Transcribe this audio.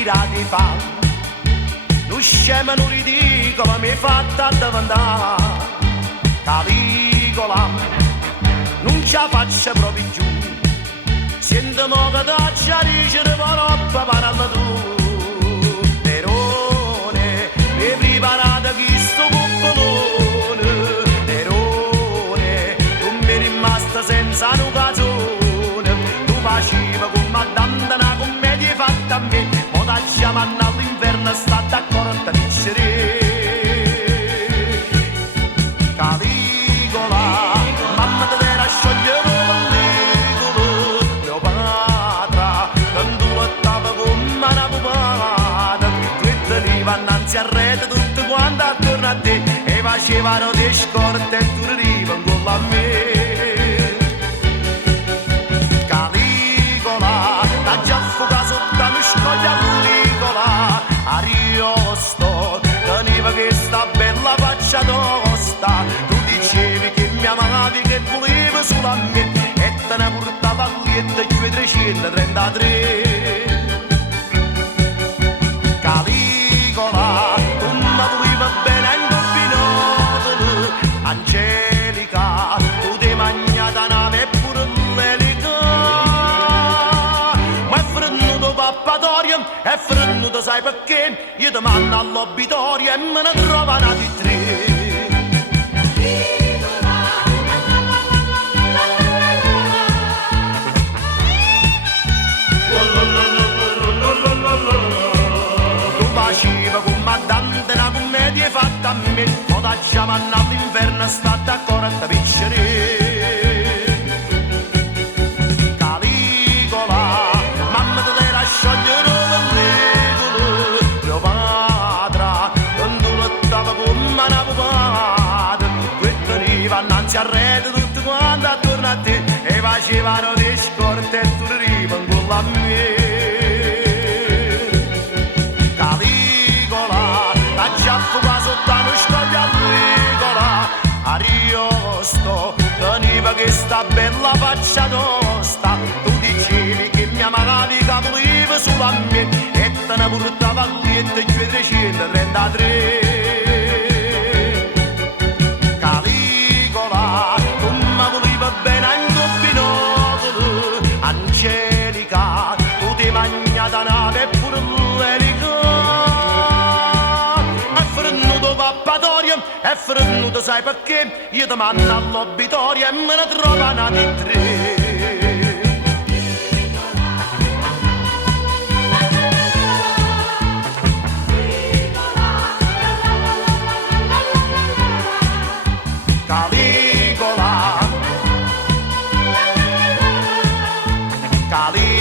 tira di fa. Non scema non ridico, ma mi hai fatta diventare Caligola. Non ce la faccio proprio giù. Sento mo che t'accia dice di parole parla tu. Nerone, mi preparate chi sto cuppolone. Nerone, tu mi rimasta senza un casone. Tu facevi come tanta una commedia fatta a me. Mo t'accia manna all'inverno sta d'accordo a dicere. Caligola, mamma te la sciogliere. Annanzi a rete tutto quanto attorno a te e facevano di scorte e tu arrivi con a me. Caligola, da già fuga sotto la scoglia Caligola, Ariosto, teniva che sta bella faccia tosta, tu dicevi che mi amavi, che volevi solo a me e te ne portava a lietta e 333. Angelica, tu ti magnata nave e pure l'elica. Ma è frenuto pappatorio, è frenuto sai perché? Io ti mando all'obitorio e me ne trovo una di tre. Tu facevi come tante una commedia fatta a me. Ora chiama all'inverno sta d'accordo a piccere. Caligola, mamma te la sciogliere pellicola. Cleopatra, quando lottava come una pupata, tu veniva annanzi a rete tutto quanto attorno a te e facevano di scorte e tu arrivi con a me. Caligola, la giaffa sotto la scoglia Ariosto, teniva che sta bella faccia tosta, tu dicevi che mi amavi, che volevi solo a me e te ne portava a lietta e 333. Caligola, tu mi volevi bene anche un binocolo. Angelica, tu ti magnata nave e pure l'elica. È frenuto sai perché? Io ti mando all'obitorio e me ne trovo una di tre. Caligola, Caligola.